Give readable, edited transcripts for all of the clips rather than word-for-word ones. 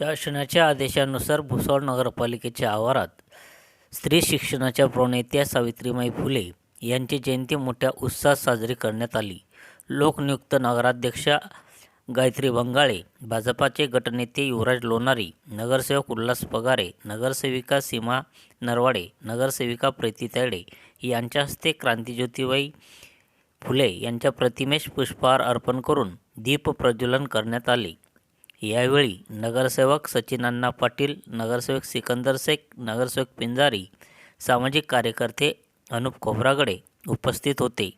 शासनाच्या आदेशानुसार भुसावळ नगरपालिकेच्या आवारात स्त्री शिक्षणाच्या प्रणेत्या सावित्रीबाई फुले यांची जयंती मोठ्या उत्साहात साजरी करण्यात आली. लोकनियुक्त नगराध्यक्षा गायत्री बंगाळे, भाजपाचे गटनेते युवराज लोणारी, नगरसेवक उल्हास पगारे, नगरसेविका सीमा नरवाडे, नगरसेविका प्रीती तायडे यांच्या हस्ते क्रांतिज्योतिबाई फुले यांच्या प्रतिमेस पुष्पहार अर्पण करून दीप प्रज्वलन करण्यात आले. यावेळी नगरसेवक सचिनांना पाटील, नगरसेवक सिकंदर शेख, नगरसेवक पिंजारी, सामाजिक कार्यकर्ते अनुप खोब्रागडे उपस्थित होते.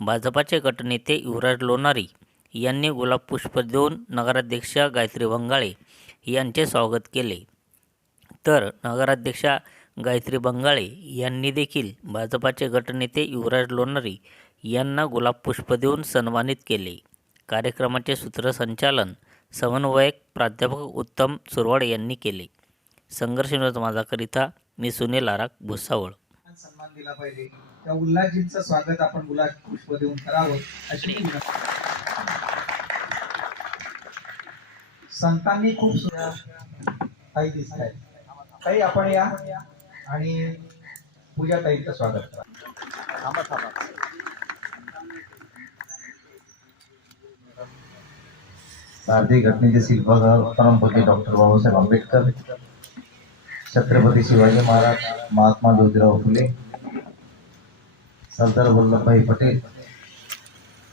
भाजपाचे गटनेते युवराज लोणारी यांनी गुलाब पुष्प देऊन नगराध्यक्षा गायत्री बंगाळे यांचे स्वागत केले, तर नगराध्यक्षा गायत्री बंगाळे यांनी देखील भाजपाचे गटनेते युवराज लोणारी यांना गुलाब पुष्प देऊन सन्मानित केले. कार्यक्रमाचे सूत्रसंचालन समन्वयक प्राध्यापक उत्तम सुरवाडे यांनी केले. संघर्ष विनोद माझाकरिता मी सुनील आराक, भुसावळ. सन्मान दिला पाहिजे. त्या उल्हासजींचं स्वागत आपण गुलाब पुष्प देऊन करावं अशी संतांनी खूप काही दिसत आहे. काही आपण या आणि पूजा ताईंचं स्वागत करा. भारतीय घटनेचे शिल्पकार परमपूज्य डॉक्टर बाबासाहेब आंबेडकर, छत्रपती शिवाजी महाराज, महात्मा ज्योतिराव फुले, सरदार वल्लभभाई पटेल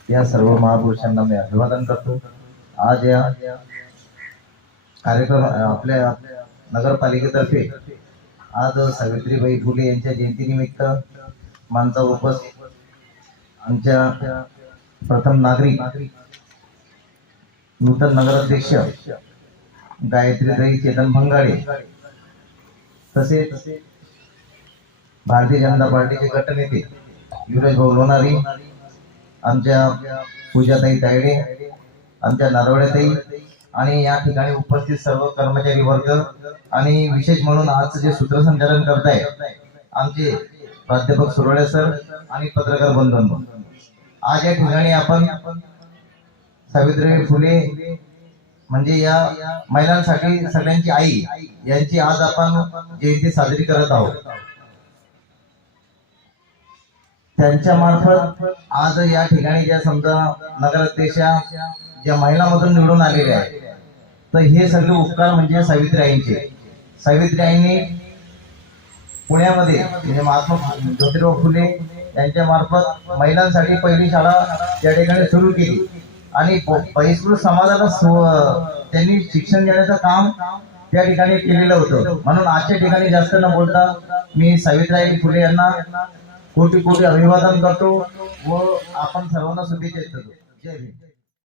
या सर्व महापुरुषांना मी अभिवादन करतो. आज या कार्यक्रम आपल्या नगरपालिकेतर्फे आज सावित्रीबाई फुले यांच्या जयंतीनिमित्त मानचा उपस आमच्या प्रथम नागरिक नूतन नगराध्यक्ष गायत्रीताई चेतन भंगाळे, तसेच भारतीय जनता पार्टीचे गटनेते युवराज भाऊ लोणारी, आमच्या पूजाताई तायडे, आमच्या नरवडेताई आणि या ठिकाणी उपस्थित सर्व कर्मचारी वर्ग आणि विशेष म्हणून आज जे सूत्रसंचालन करताय आमचे प्राध्यापक सुरवडे सर आणि पत्रकार बंधूंनो, आज या ठिकाणी आपण सावित्रीबाई फुले म्हणजे या महिलांसाठी सगळ्यांची आई यांची आज आपण जयंती साजरी करत आहोत. त्यांच्या मार्फत आज या ठिकाणी ज्या समजा नगराध्यक्षा ज्या महिलांमधून निवडून आलेल्या आहेत, तर हे सगळे उपकार म्हणजे सावित्रीआईंचे. सावित्रीआईंनी पुण्यामध्ये म्हणजे महात्मा ज्योतिराव फुले यांच्या मार्फत महिलांसाठी पहिली शाळा त्या ठिकाणी सुरू केली आणि बहिष्कृत समाजाला त्यांनी शिक्षण देण्याचं काम त्या ठिकाणी केलेलं होतं. म्हणून आजच्या ठिकाणी जास्त न बोलता मी सावित्रीबाई फुले यांना कोटी कोटी अभिवादन करतो व आपण सर्वांना शुभेच्छा देतो. जय हिंद.